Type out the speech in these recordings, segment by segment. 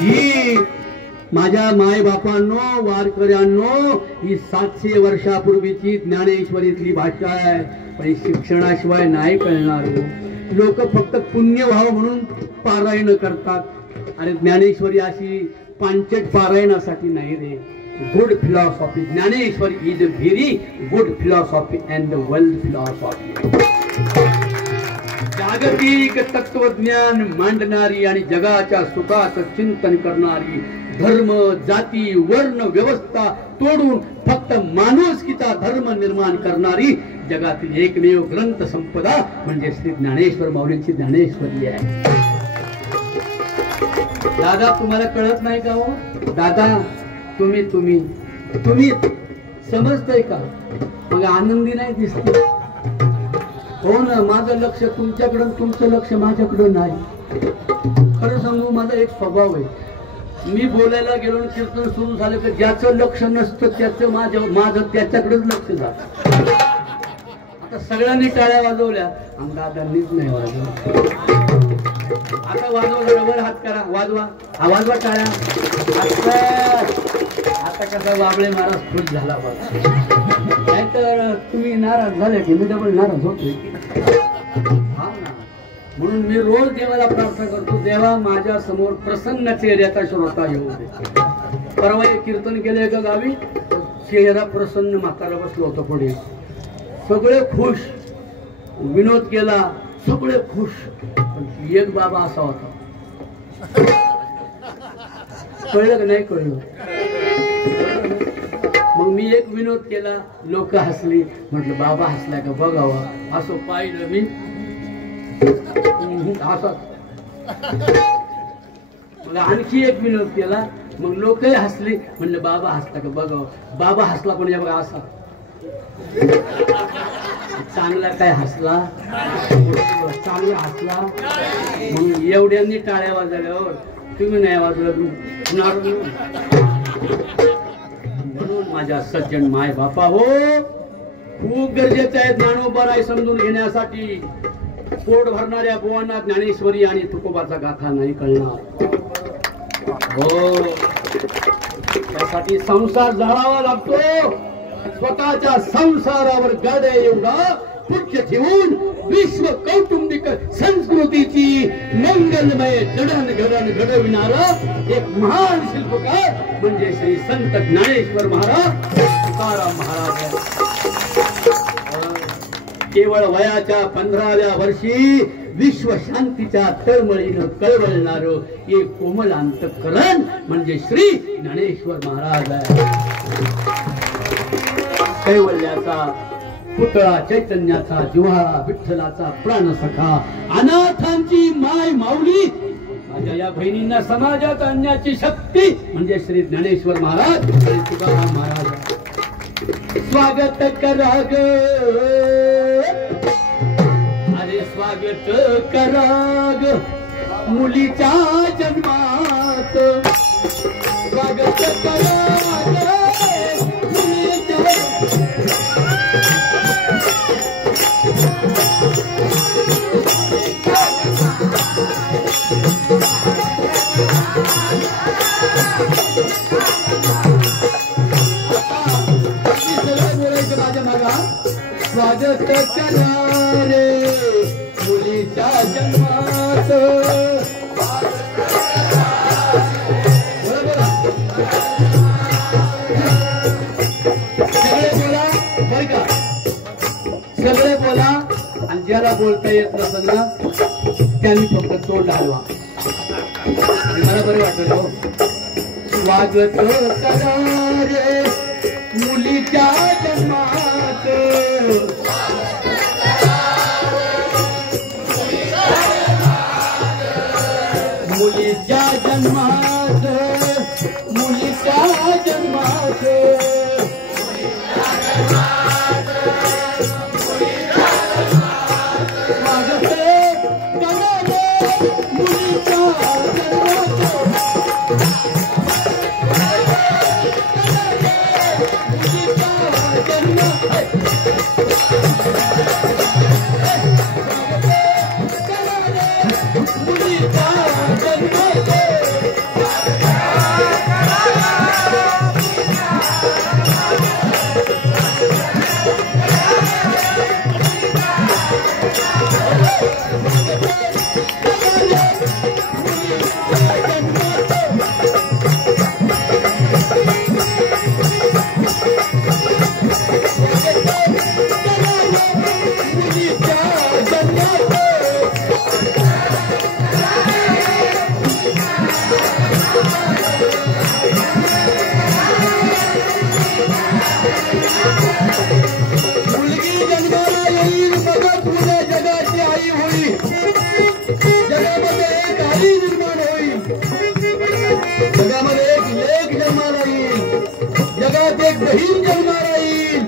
ही माझ्या माय बापांनो, वारकऱ्यांनो, ही 700 वर्षापूर्वीची ज्ञानेश्वरीतली भाषा आहे. पण शिक्षणाशिवाय नाही कळणार. लोक फक्त पुण्य व्हावं म्हणून पारायण करतात. अरे ज्ञानेश्वरी अशी पांचट पारायणासाठी नाही रे. Good philosophy. Dnyaneshwari is a very good philosophy and the world philosophy. जागतिक तत्वज्ञान मांडणारी आणि जगाच्या सुखाचं चिंतन करणारी, धर्म जाती वर्ण व्यवस्था तोडून फक्त माणुसकीचा धर्म निर्माण करणारी जगातील एकमेव ग्रंथ संपदा म्हणजे श्री ज्ञानेश्वर माऊलींची ज्ञानेश्वरी आहे. दादा तुम्हाला कळत नाही का हो? दादा तुम्ही तुम्ही तुम्ही समजताय का? मग आनंदी नाही दिसते हो ना. माझं लक्ष तुमच्याकडं, तुमचं लक्ष माझ्याकडं नाही. खरं सांगू, माझा एक स्वभाव आहे. मी बोलायला गेलो, कीर्तन सुरू झालं की ज्याचं लक्ष नसतं त्याचं माझं त्याच्याकडेच लक्ष जात. आता सगळ्यांनी टाळ्या वाजवल्या आणि दादांनीच नाही वाजवलं. आता वाजवा, बरोबर हात करा, वाजवा, हा वाजवा टाळ्या. आता कसा बाबळे महाराज खुश झाला बघा. नाहीतर तुम्ही नाराज झाले की मी डबल नाराज होतोय. हा ना. म्हणून मी रोज देवाला प्रार्थना करतो, देवा माझ्या समोर प्रसन्न चेहऱ्याचा श्रोता येऊ दे. परवा एक कीर्तन केलं एका गावी, चेहरा प्रसन्न म्हातारा बसलो होतो पुढे, सगळे खुश. विनोद केला, सगळे खुश. पण एक बाबा असा होता. कळलं का नाही कळलं? मग मी एक विनोद केला, लोक हसली. म्हटलं बाबा हसला का बघावा. असं पाहिलं मी, मला आणखी एक विनोद केला. मग लोकही हसली. म्हणलं बाबा हसला का बघावं. बाबा हसला पण या बघा असा. चांगला काय हसला, चांगला हसला. म्हणून एवढ्यांनी टाळ्या वाजवल्यावर तुम्ही नाही वाजवलं. म्हणून माझ्या सज्जन माय बापा हो, खूप गरजेचं आहे ज्ञानोबा राय समजून घेण्यासाठी. पोट भरणाऱ्या बुवांना ज्ञानेश्वरी आणि तुकोबाचा गाथा नाही कळणार हो. त्यासाठी संसार जाळावा लागतो. स्वतःच्या संसारावर गाड्या एवढा पूज्य ठेवून विश्व कौटुंबिक संस्कृतीची मंगलमय जडणघडण घडविणारा एक महान शिल्पकार म्हणजे श्री संत ज्ञानेश्वर महाराज तुकाराम महाराज. केवळ वयाच्या 15व्या वर्षी विश्व शांतीच्या तळमळीनं कळवळणार एक कोमल अंतःकरण म्हणजे श्री ज्ञानेश्वर महाराज आहे. कैवल्याचा पुतळा, चैतन्याचा जिव्हाळा, विठ्ठलाचा प्राणसखा, अनाथांची माय माऊली, माझ्या या बहिणींना समाजात आणण्याची शक्ती म्हणजे श्री ज्ञानेश्वर महाराज, श्री तुकाराम महाराज. स्वागत करा ग, अरे स्वागत करा ग मुलीच्या जन्मात. स्वागत करा ग मुलीच्या. स्वागत करा रे मुलीच्या जन्मात. सगळे बोला बर का, सगळे बोला. आणि ज्याला बोलता येत नसेल ना त्यांनी फक्त तोंड हलवा. मला बरं वाटलं हो. स्वागत करा रे मुलीच्या जन्मात. मुलीच्या जन्मात, मुलीच्या जन्मात. मुलीच्या बहीण जन्माला येईल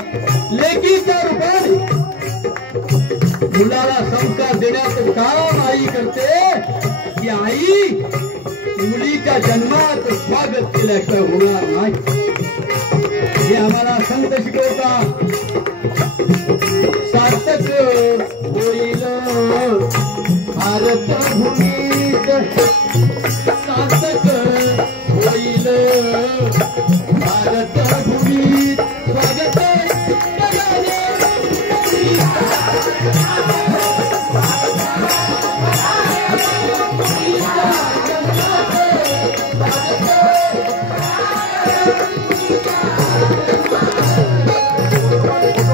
लेकीच्या रूपाने मुलाला संस्कार देण्याचं काम आई करते की आई मुलीच्या जन्मात स्वागत केल्याशिवाय होणार नाही हे आम्हाला संत शिकवतात सार्थक होईल भारत भूमीत सार्थक होईल भारत भूमीत स्वागत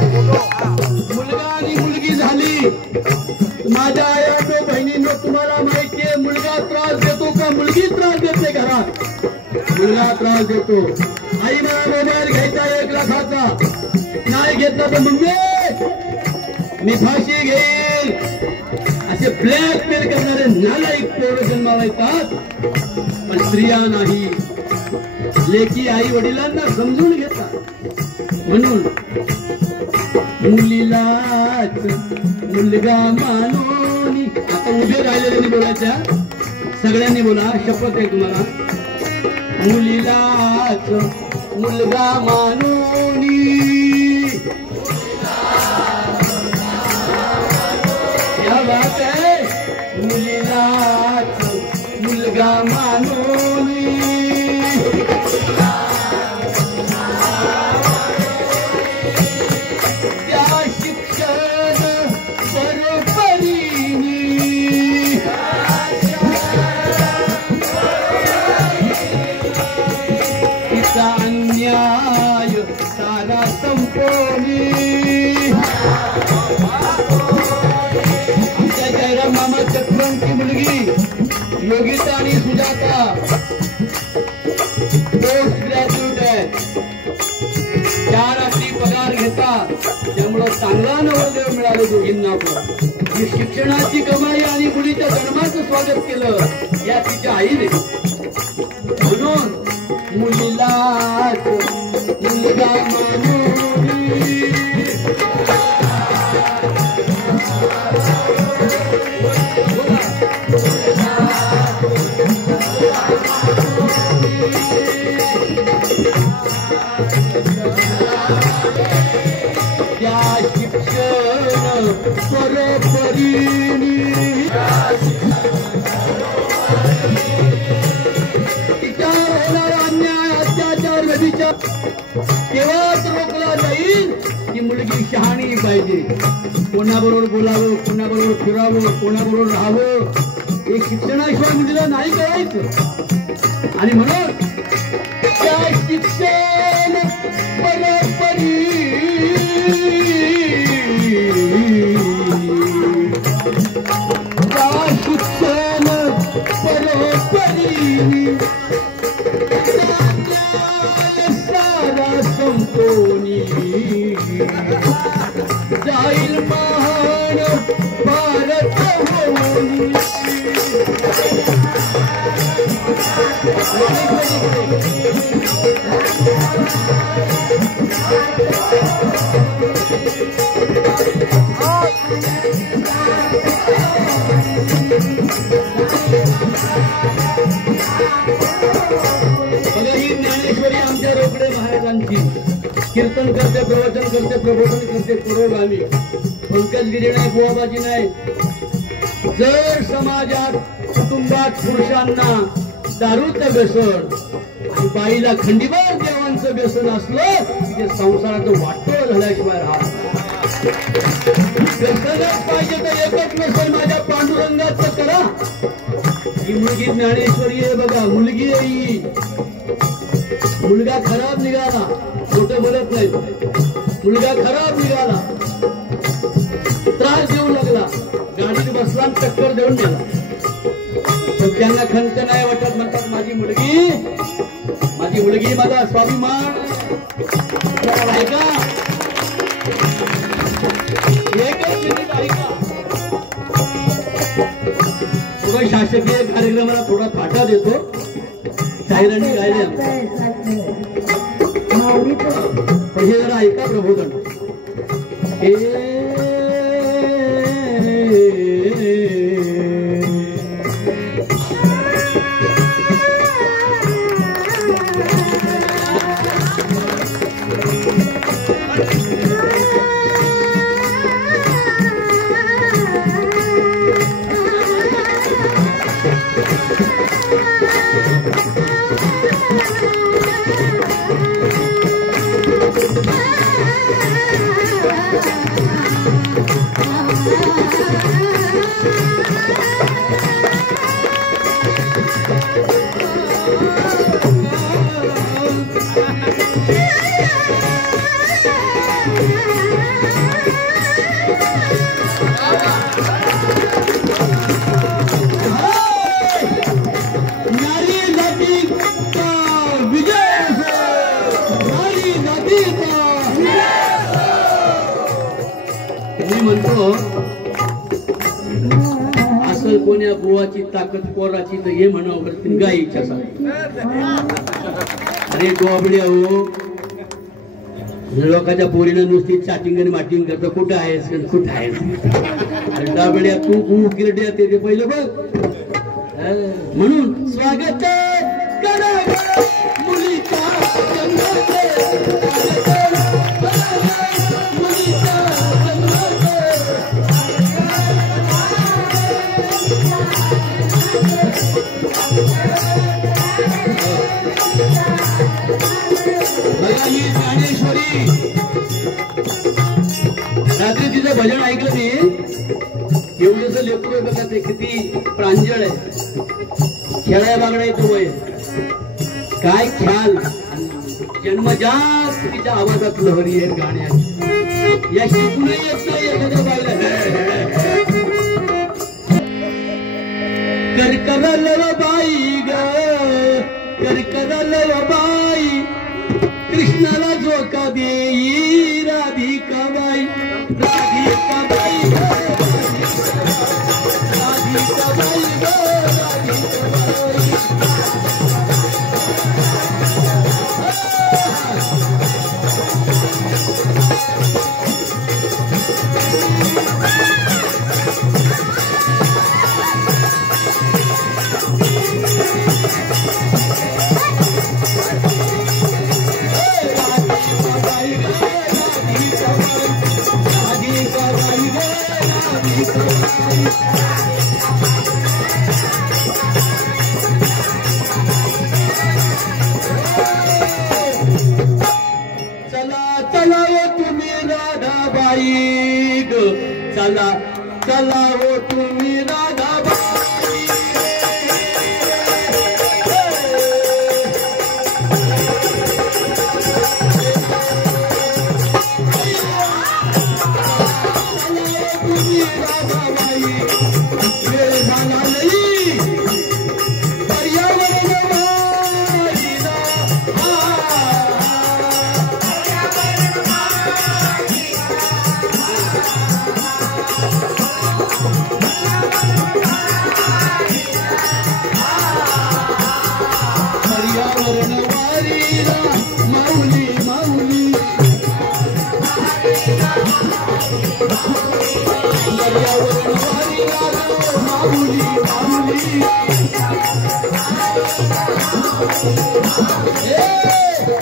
मुलगा आणि मुलगी झाली माझ्या आया बहिणींनो तुम्हाला माहितीये मुलगा त्रास देतो का मुलगी त्रास देते घरात मुलगा त्रास देतो आई मला मोबाईल घ्यायचा 1 लाखाचा नाही घेतला तर मम्मी मी फाशी घेईल असे ब्लॅकमेल करणारे नालायक पोरं जन्माला येतात पण स्त्रिया नाही लेकी आई वडिलांना समजून घेतात म्हणून मुलीलाच मुलगा मानून आता उभे राहिलेल्यांनी बोलायच्या सगळ्यांनी बोला शपथ आहे तुम्हाला मुलीलाच मुलगा मानून क्या बात है मुलीलाच मुलगा मानून त्या शिक्षण बरोबरीने तिचा अन्याय सारा संपवली आमच्या जयराम मामा चक्रवर्ती मुलगी योगिता आणि सुजाता पोस्ट ग्रॅज्युएट आहे 4 अगदी पगार घेतात त्यामुळं चांगला नवरदेव मिळाले दोघींना पण ही शिक्षणाची कमाई आणि मुलीच्या जन्माचं स्वागत केलं या तिच्या आईने म्हणून मुलीलाच मुलगा मानून त्या शिक्षण बरोबरीने तिच्यावर होणारा अन्याय अत्याचार व्यभिचार तेव्हाच रोखला जाईल की मुलगी शहाणी पाहिजे कोणाबरोबर बोलावं कोणाबरोबर फिरावं कोणाबरोबर राहावं हे शिक्षणाशिवाय मुलीला नाही करायचं आणि म्हणून त्या शिक्षण बरोबरी त्या शिक्षण बरोबरी सारा संपोनी जाईल महान भारत होऊन ही ज्ञानेश्वरी आमच्या रोकडे महाराजांची कीर्तन करते प्रवचन करते प्रबोधन करते पुरोगामी पंकजगिरी नाही बुवाबाजी नाही जर समाजात कुटुंबात पुरुषांना दारूचं व्यसन आणि बाईला खंडीभर देवांचं व्यसन असलं ते संसाराचं वाटोळ झाल्याशिवाय राहत व्यसनच पाहिजे तर एकच व्यसन माझ्या पांडुरंगाचं करा. ही मुलगी ज्ञानेश्वरी आहे बघा, मुलगी आहे ही. मुलगा खराब निघाला, खोटं बोलत नाही. मुलगा खराब निघाला, त्रास देऊ लागला, गाडीत बसला टक्कर देऊन गेला. पण त्यांना खंत नाही वाटत, म्हणतात माझी मुलगी माझा स्वाभिमान. ऐका एकच मिनिट ऐका. थोडं शासकीय कार्यक्रमाला थोडा फाटा देतो. शाहिरांनी गायले पण हे जरा ऐका प्रबोधन. असं कोण्या बुवाची ताकद पोराची तर हे म्हणावं गाईच्या सारखी. अरे डोबड्या हो, लोकांच्या पोरीनं नुसती चाटिंग आणि माटिंग करतो. कुठं आहेस कुठं आहेस डोबड्या, तू किरड्या ते पहिलं बघ. म्हणून स्वागत करा मुलीचा ज्ञानेश्वरी. रात्री तिचं भजन ऐकलं मी. एवढंच लेकरू बघा, ते किती प्रांजळ आहे. खेळाय बागडा येतो वय काय ख्याल. जन्मजात तिच्या आवाजात लहरी आहे गाण्यात. या शिकून येत नाही एखाद्या बायला. करकरल बाई ग करकरल बाई, कृष्णाला झोका देई राधिकाबाई. राधिकाबाई राधिकाबाई चला चला हो तुम्ही राधाबाई. तुम्ही राधाबाई वेळ झाला नाही पर्यावरण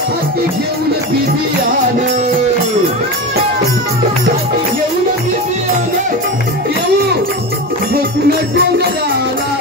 हाती घेऊन बिबियानं येऊ झोपून डोंगराला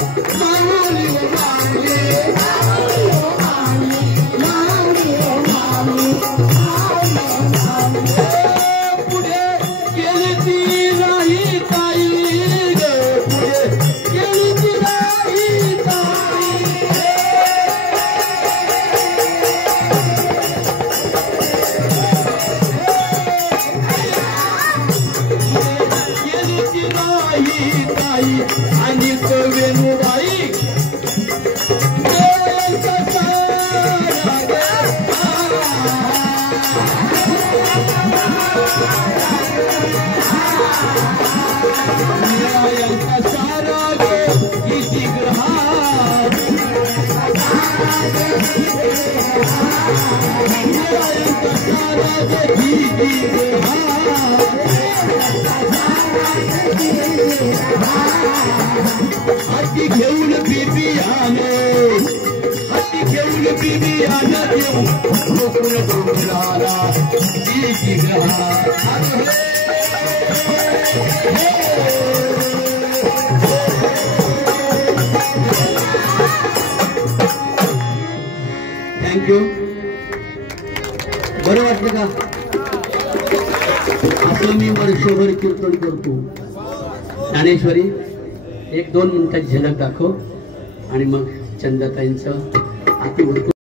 हाती घेऊन बिबियाने हाती घेऊन बिबियाने गोकुळ डोंगराला बीजी थँक्यू. बरं वाटलं का? आपलं मी वर्षभर कीर्तन करतो. ज्ञानेश्वरी 1-2 मिनिटात झलक दाखव आणि मग चंदाताईंचं अति